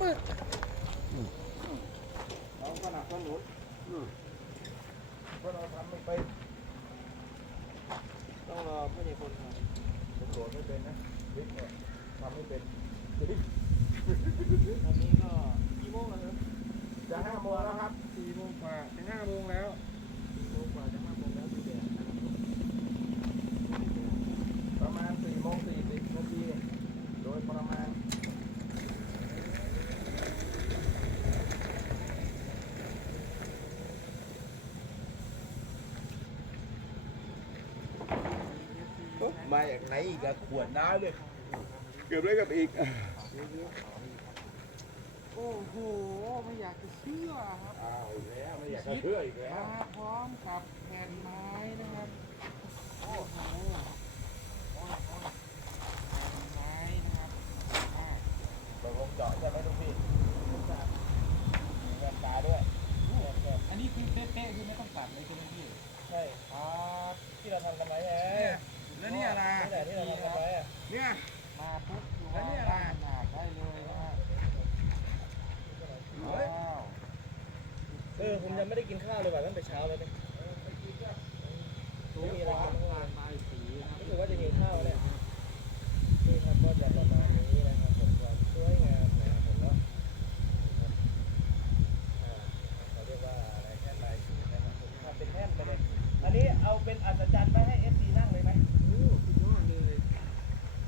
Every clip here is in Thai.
ปึกเราก็หนักสนุนเพราะเราทำไม่ไปต้องรอผู้ใหญ่คนทผมโดดไม่เป็นนะวิ่งเนี่ยทำไม่เป็นตอนนี้ก็กี่โมงแล้วครับจะห้าโมงแล้วครับสี่โมงกว่าจะห้าโมงแล้วสี่โมงกว่าจะห้าโมงแล้วดูแดดนะครับผม ประมาณสี่โมงสี่สิบนาที โดยประมาณ มาจากไหนอีกอะขวดน้ำเลยเกือบได้กับอีก โอ้โห ไม่อยากจะเชื่อครับอ้าวอีกแล้วไม่อยากจะเชื่ออีกแล้วมาพร้อมกับแผ่นไม้นะครับ โอ้โหโอ้โหแผ่นไม้นะครับอ่าตกลงเจาะใช่ไหมทุกพี่มีแว่นตาด้วยอันนี้คือเป๊ะๆคือไม่ต้องตัดเลยใช่ไหมพี่ ใช่ ครับที่เราทำกันไว้ไง แล้วนี่อะไรนี่แหละที่เราทำกันไว้อะเนี่ยมาปุ๊บคือว่าได้ขนาดได้เลยนะฮะว้าวเออผมยังไม่ได้กินข้าวเลยว่ะตั้งแต่เช้าเลยเนี่ยตัวความผ่านมาสีนะครับรู้สึกว่าจะกินข้าวเนี่ยนี่ครับก็จะประมาณนี้นะครับผมความสวยงามนะครับผมเนาะอ่าเขาเรียกว่าอะไรแท่นลายสีนะครับผมทำเป็นแท่นไปเลยอันนี้เอาเป็นอัศจรรย์ไปให้เอฟซีนั่งเลยไหม โอ้สุดยอดเลย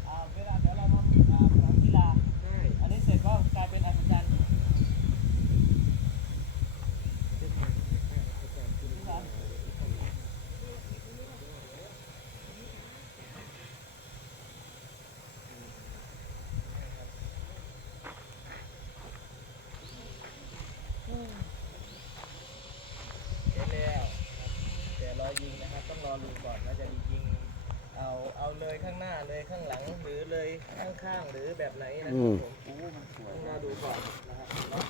อ่าเวลาเดี๋ยวเราทำอ่าสนามกีฬา ใช่ อันนี้เสร็จก็กลายเป็นอัศจรรย์ เป็นแบบอาจารย์คุณ ที่ร้าน เห็นแล้วแต่รอยิงนะครับ ต้ องรอดูก่อนว่าจะยิงเอาเอาเลยข้างหน้าเลยข้างหลังหรือเลยข้างๆหรือแบบไหนนะครับผมโอ้มันสวยต้องรอดูก่อนนะครับเนาะ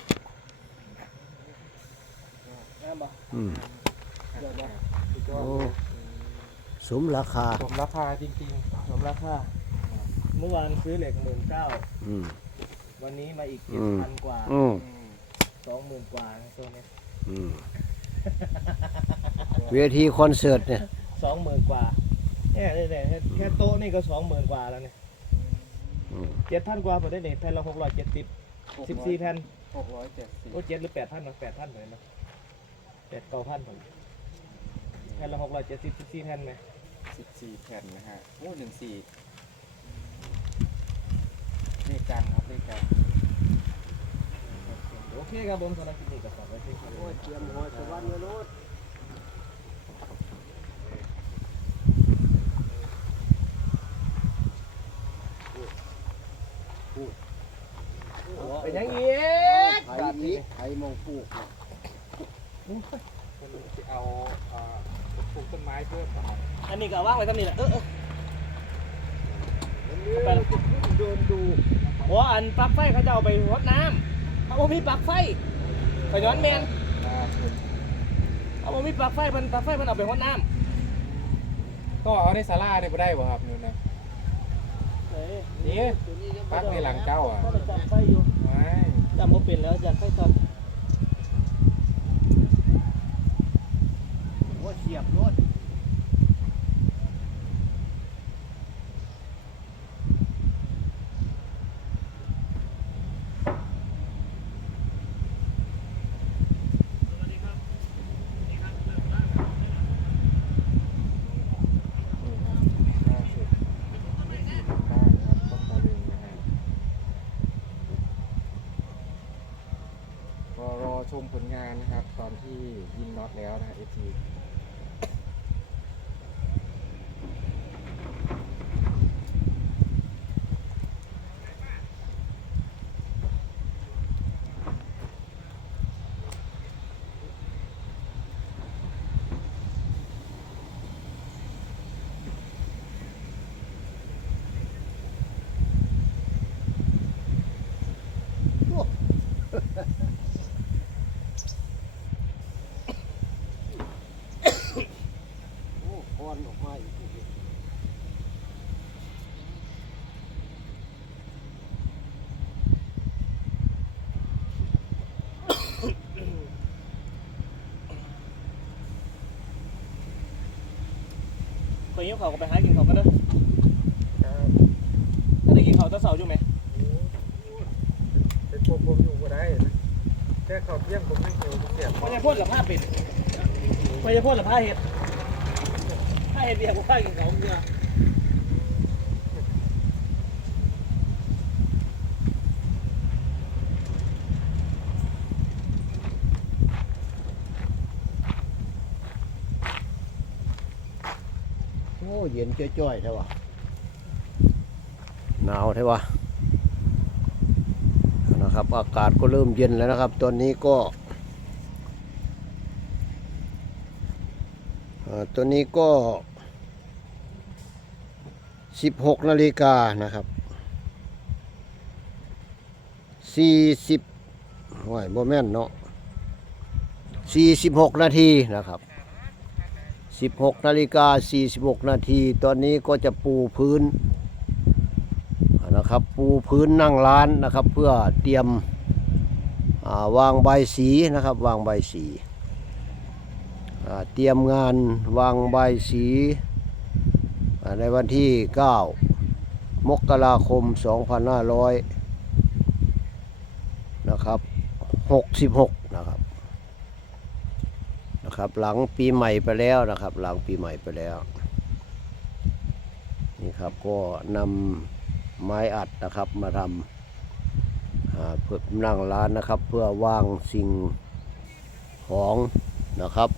งามปะอืมเดี๋ยวนะโอ้สมราคา สมราคาจริงสมราคาเมื่อวานซื้อเหล็กหมื่นเก้าอืม วันนี้มาอีกอืเจ็ดมพันกว่าอืมๆอืมสองหมื่นกว่าตัวเนี้ยอืม เวทีคอนเสิร์ตเนี่ย สองหมื่นกว่าเนี่ยเนี่ยเนี่ยแค่โต๊ะนี่ก็สองหมื่นกว่าแล้วเนี่ยอืมเจ็ดพันกว่าผมได้เนี่ยแผ่นละหกร้อยเจ็ดสิบสิบสี่แผ่นหกร้อยเจ็ดสิบโอ้เจ็ดหรือแปดพันนะแปดพันเลยนะแปดเก้าพันผมแผ่นละหกร้อยเจ็ดสิบสิบสี่แผ่นไหมสิบสี่แผ่นนะฮะโอ้หนึ่งสี่เลขกันครับเลขกันโอเคครับผมสำหรับคลิปนี้ก็ฝากไว้ที่ครับโอ้ยเตรียมหัวชาวบ้านเลยรถ เป็นยังอีกไทยนี้ไทยมองปลูกคนจะเอาปลูกต้นไม้เพิ่มอันนี้ก็ว่างไว้ทำนี่แหละเออเออไปเดินดูหัวอันปลั๊กไฟเขาจะเอาไปรดน้ำเขาบอกมีปลั๊กไฟขย้อนแมนเขาบอกมีปลั๊กไฟมันปลั๊กไฟมันเอาไปรดน้ำก็เอาในศาลาเนี่ไปได้ป่ครับนู่นนะ นี่ปักในหลังเจ้าอะก็ไปจับไฟอยู่ไม่จำบ่เป็นแล้วจับไฟก่อนหัวเสียบรถ ล่าสุดวิธีทำบ้านนะครับต้นตะลึงนะฮะก็รอ ชมผลงานนะครับ ตอนที่ยิงน็อตแล้วนะฮะ ไปยิ้มเขาก็ไปหากินเขาก็เด้อถ้ได้กินเขาตะเสาอยู่ไหมเป็นพวกผมอยู่ก็ได้นะแค่เขาเที่ยงผมไม่เกี่ยวผมเสียบพ่นหรือผ้าปิดพอยายพ่นหรือผ้าเห็ด เห็ดเดียวกับผ้ากินเขาเนื้อโอ้เย็นจ้อยๆใช่ปะหนาวใช่ปะนะครับอากาศก็เริ่มเย็นแล้วนะครับ ตอนนี้ก็อ่าต อนนี้ก็16นาฬิกานะครับ40ว้ยโมแม่นเนาะ46นาทีนะครับ16นาฬิกา46นาที ตอนนี้ก็จะปูพื้นนะครับ ปูพื้นนั่งร้านนะครับ เพื่อเตรียมาวางใบสีนะครับ วางใบสีเตรียมงานวางใบสี ในวันที่ 9 มกราคม 2500 นะครับ 66 นะครับ นะครับ หลังปีใหม่ไปแล้วนะครับ หลังปีใหม่ไปแล้ว นี่ครับ ก็นำไม้อัดนะครับมาทำเพื่อนั่งร้านนะครับ เพื่อวางสิ่งของนะครับ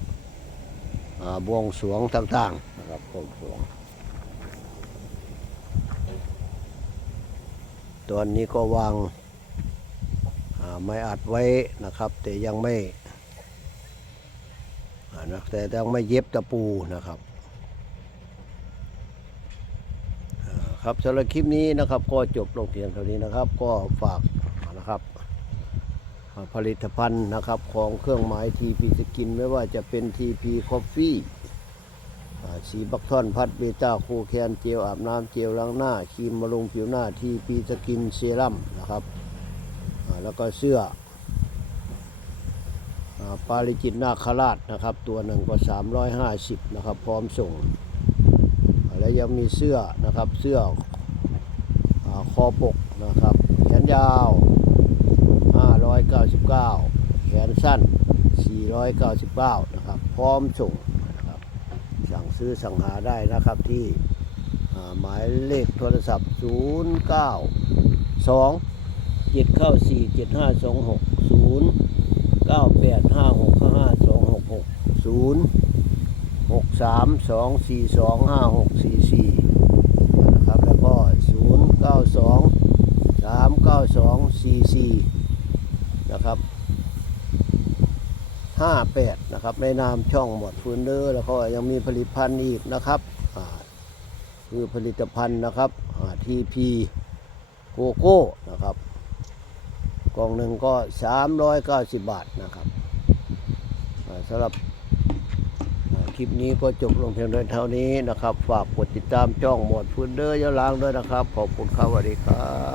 อ่าบวงสวงต่างๆนะครับบวงสรวง ตอนนี้ก็วางาไม้อัดไว้นะครับ แต่ยังไม่นะแต่ต้องไม่เย็บตะปูนะครับครับสำหรับคลิปนี้นะครับ ก็จบลงเพียงเท่านี้นะครับ ก็ฝากนะครับ ผลิตภัณฑ์นะครับของเครื่องหมายทีพีสกิน ไม่ว่าจะเป็นทีพีคอฟฟี่ สีบักทอนพัดเบต้าโคแคนเจลอาบน้ำเจลล้างหน้าครีมบำรุงผิวหน้าทีพีสกินเซรั่มนะครับแล้วก็เสื้ออปาริจิตนาคราชนะครับ ตัวหนึ่งก็ 350นะครับ พร้อมส่ง แล้วยังมีเสื้อนะครับเสื้ออคอปกนะครับแขนยาว 599 แขนสั้น 499 นะครับ พร้อมส่งนะครับสั่ง ซื้อสั่งหาได้นะครับที่หมายเลขโทรศัพท์ 0 9 2 7เข้า4 7 5 2 6 0 9 8 5 6 5 2 6 6 0 6 3 2 4 2 5 6 4 4 58 นะครับ ในนามช่องหมดฟืนเดอร์แล้วก็ยังมีผลิตภัณฑ์อีกนะครับคือผลิตภัณฑ์นะครับทีพีโกโก้นะครับกล่องหนึ่งก็ 390 บาทนะครับสำหรับคลิปนี้ก็จบลงเพียงเท่านี้นะครับ ฝากกดติดตามช่องหมดฟืนเดอร์ย้อลังด้วยนะครับ ขอบคุณครับสวัสดีครับ